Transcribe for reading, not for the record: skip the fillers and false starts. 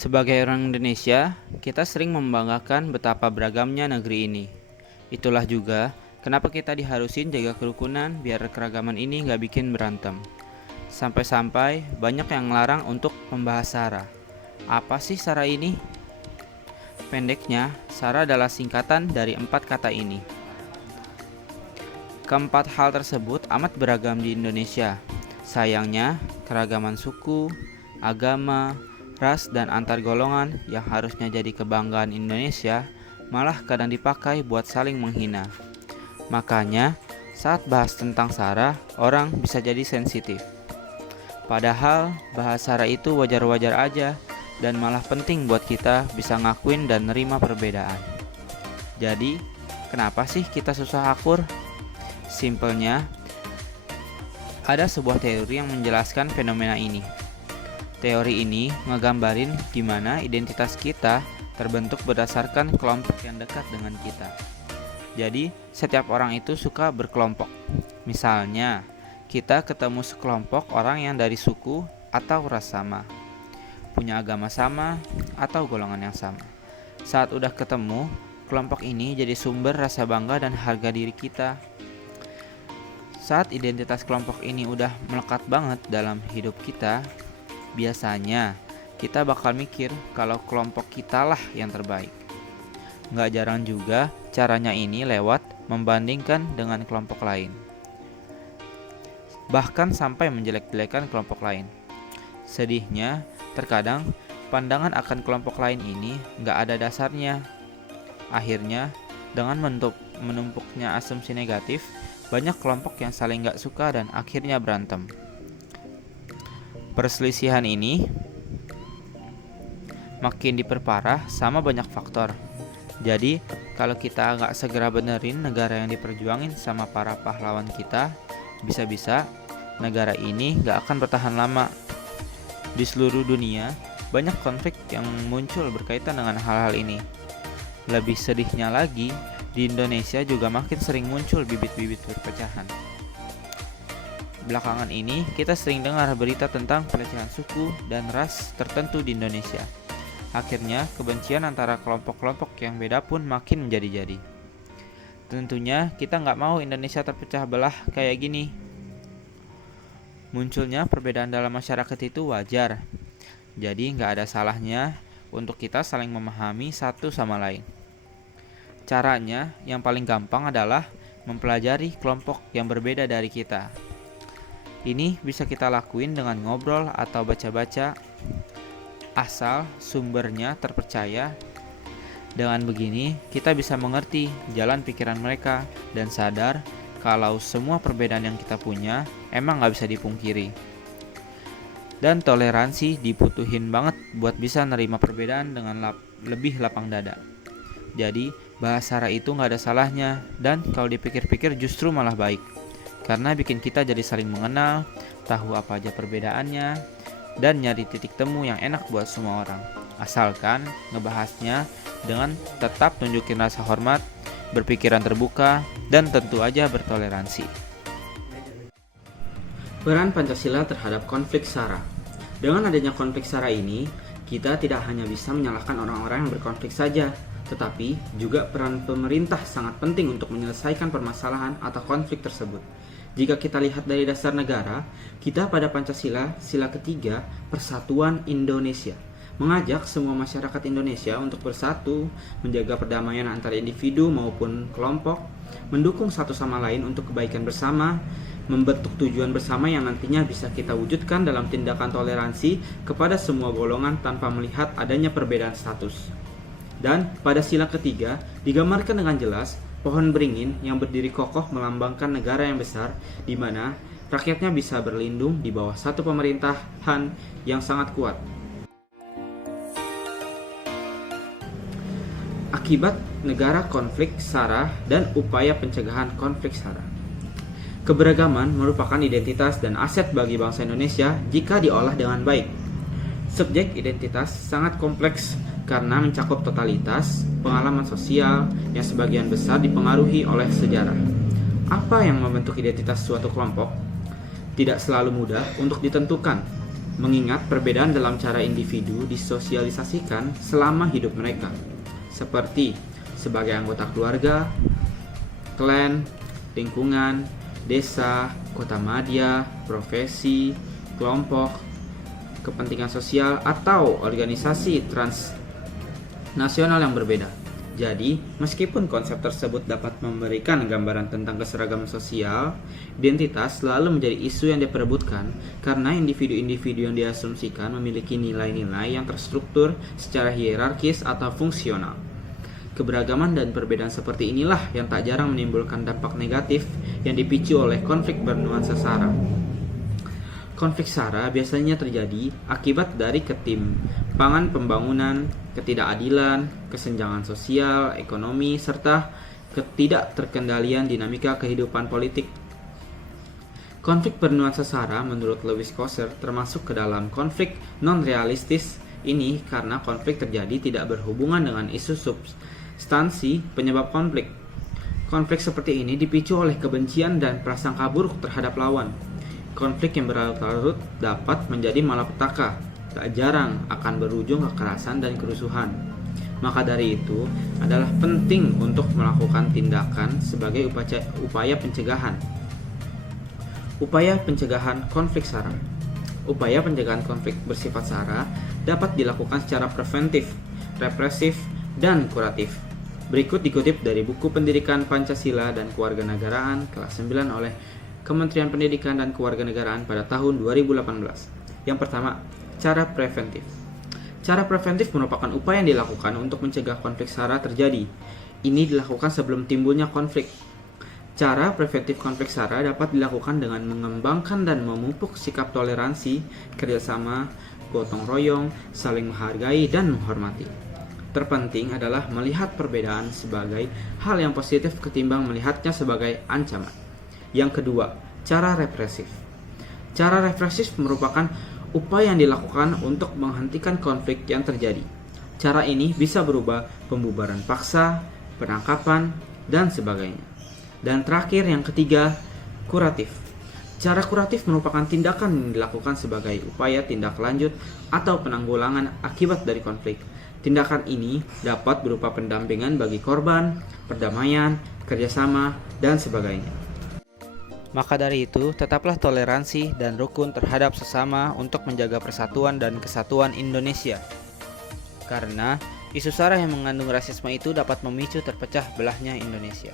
Sebagai orang Indonesia, kita sering membanggakan betapa beragamnya negeri ini. Itulah juga kenapa kita diharusin jaga kerukunan biar keragaman ini nggak bikin berantem. Sampai-sampai banyak yang ngelarang untuk membahas SARA. Apa sih SARA ini? Pendeknya, SARA adalah singkatan dari 4 kata ini. Keempat hal tersebut amat beragam di Indonesia. Sayangnya, keragaman suku, agama, ras, dan antar golongan yang harusnya jadi kebanggaan Indonesia malah kadang dipakai buat saling menghina. Makanya, saat bahas tentang SARA, orang bisa jadi sensitif. Padahal, bahas SARA itu wajar-wajar aja dan malah penting buat kita bisa ngakuin dan nerima perbedaan. Jadi, kenapa sih kita susah akur? Simpelnya, ada sebuah teori yang menjelaskan fenomena ini. Teori ini ngegambarin gimana identitas kita terbentuk berdasarkan kelompok yang dekat dengan kita. Jadi, setiap orang itu suka berkelompok. Misalnya, kita ketemu sekelompok orang yang dari suku atau ras sama, punya agama sama, atau golongan yang sama. Saat udah ketemu, kelompok ini jadi sumber rasa bangga dan harga diri kita. Saat identitas kelompok ini udah melekat banget dalam hidup kita, biasanya kita bakal mikir kalau kelompok kita lah yang terbaik. Nggak jarang juga caranya ini lewat membandingkan dengan kelompok lain. Bahkan sampai menjelek-jelekan kelompok lain. Sedihnya, terkadang pandangan akan kelompok lain ini nggak ada dasarnya. Akhirnya, dengan menumpuknya asumsi negatif, banyak kelompok yang saling nggak suka dan akhirnya berantem. Perselisihan ini makin diperparah sama banyak faktor. Jadi, kalau kita nggak segera benerin negara yang diperjuangin sama para pahlawan kita, bisa-bisa negara ini nggak akan bertahan lama. Di seluruh dunia, banyak konflik yang muncul berkaitan dengan hal-hal ini. Lebih sedihnya lagi, di Indonesia juga makin sering muncul bibit-bibit perpecahan. Belakangan ini, kita sering dengar berita tentang pelecehan suku dan ras tertentu di Indonesia. Akhirnya, kebencian antara kelompok-kelompok yang beda pun makin menjadi-jadi. Tentunya, kita nggak mau Indonesia terpecah belah kayak gini. Munculnya perbedaan dalam masyarakat itu wajar. Jadi, nggak ada salahnya untuk kita saling memahami satu sama lain. Caranya yang paling gampang adalah mempelajari kelompok yang berbeda dari kita. Ini bisa kita lakuin dengan ngobrol atau baca-baca, asal sumbernya terpercaya. Dengan begini, kita bisa mengerti jalan pikiran mereka dan sadar kalau semua perbedaan yang kita punya emang gak bisa dipungkiri. Dan toleransi dibutuhin banget buat bisa nerima perbedaan dengan lebih lapang dada. Jadi, bahas SARA itu gak ada salahnya, dan kalau dipikir-pikir justru malah baik. Karena bikin kita jadi saling mengenal, tahu apa aja perbedaannya, dan nyari titik temu yang enak buat semua orang. Asalkan ngebahasnya dengan tetap tunjukin rasa hormat, berpikiran terbuka, dan tentu aja bertoleransi. Peran Pancasila terhadap konflik SARA. Dengan adanya konflik SARA ini, kita tidak hanya bisa menyalahkan orang-orang yang berkonflik saja, tetapi juga peran pemerintah sangat penting untuk menyelesaikan permasalahan atau konflik tersebut. Jika kita lihat dari dasar negara, kita pada Pancasila, sila ketiga, Persatuan Indonesia, mengajak semua masyarakat Indonesia untuk bersatu, menjaga perdamaian antara individu maupun kelompok, mendukung satu sama lain untuk kebaikan bersama, membentuk tujuan bersama yang nantinya bisa kita wujudkan dalam tindakan toleransi kepada semua golongan tanpa melihat adanya perbedaan status. Dan pada sila ketiga digambarkan dengan jelas pohon beringin yang berdiri kokoh melambangkan negara yang besar di mana rakyatnya bisa berlindung di bawah satu pemerintahan yang sangat kuat. Akibat negara konflik SARA dan upaya pencegahan konflik SARA. Keberagaman merupakan identitas dan aset bagi bangsa Indonesia jika diolah dengan baik. Subjek identitas sangat kompleks karena mencakup totalitas pengalaman sosial yang sebagian besar dipengaruhi oleh sejarah. Apa yang membentuk identitas suatu kelompok? Tidak selalu mudah untuk ditentukan. mengingat perbedaan dalam cara individu disosialisasikan selama hidup mereka, seperti sebagai anggota keluarga, klan, lingkungan, desa, kota madya, profesi, kelompok, kepentingan sosial, atau organisasi transnasional yang berbeda. Jadi, meskipun konsep tersebut dapat memberikan gambaran tentang keseragaman sosial, identitas selalu menjadi isu yang diperebutkan karena individu-individu yang diasumsikan memiliki nilai-nilai yang terstruktur secara hierarkis atau fungsional. Keberagaman dan perbedaan seperti inilah yang tak jarang menimbulkan dampak negatif yang dipicu oleh konflik bernuansa SARA. Konflik SARA biasanya terjadi akibat dari ketimpangan pembangunan, ketidakadilan, kesenjangan sosial, ekonomi, serta ketidakterkendalian dinamika kehidupan politik. Konflik bernuansa SARA menurut Lewis Coser termasuk ke dalam konflik non-realistis ini karena konflik terjadi tidak berhubungan dengan isu substansi penyebab konflik. Konflik seperti ini dipicu oleh kebencian dan prasangka buruk terhadap lawan. Konflik yang berlarut-larut dapat menjadi malapetaka, tak jarang akan berujung kekerasan dan kerusuhan. Maka dari itu, adalah penting untuk melakukan tindakan sebagai upaya pencegahan. Upaya pencegahan konflik SARA. Upaya pencegahan konflik bersifat SARA dapat dilakukan secara preventif, represif, dan kuratif. Berikut dikutip dari buku Pendidikan Pancasila dan Kewarganegaraan kelas 9 oleh Kementerian Pendidikan dan Kewarganegaraan pada tahun 2018. Yang pertama, cara preventif. Cara preventif merupakan upaya yang dilakukan untuk mencegah konflik SARA terjadi. Ini dilakukan sebelum timbulnya konflik. Cara preventif konflik SARA dapat dilakukan dengan mengembangkan dan memupuk sikap toleransi, kerjasama, gotong royong, saling menghargai, dan menghormati. Terpenting adalah melihat perbedaan sebagai hal yang positif ketimbang melihatnya sebagai ancaman. Yang kedua, cara represif. Cara represif merupakan upaya yang dilakukan untuk menghentikan konflik yang terjadi. Cara ini bisa berupa pembubaran paksa, penangkapan, dan sebagainya. Dan terakhir, yang ketiga, kuratif. Cara kuratif merupakan tindakan yang dilakukan sebagai upaya tindak lanjut atau penanggulangan akibat dari konflik. Tindakan ini dapat berupa pendampingan bagi korban, perdamaian, kerjasama, dan sebagainya. Maka dari itu, tetaplah toleransi dan rukun terhadap sesama untuk menjaga persatuan dan kesatuan Indonesia. Karena isu SARA yang mengandung rasisme itu dapat memicu terpecah belahnya Indonesia.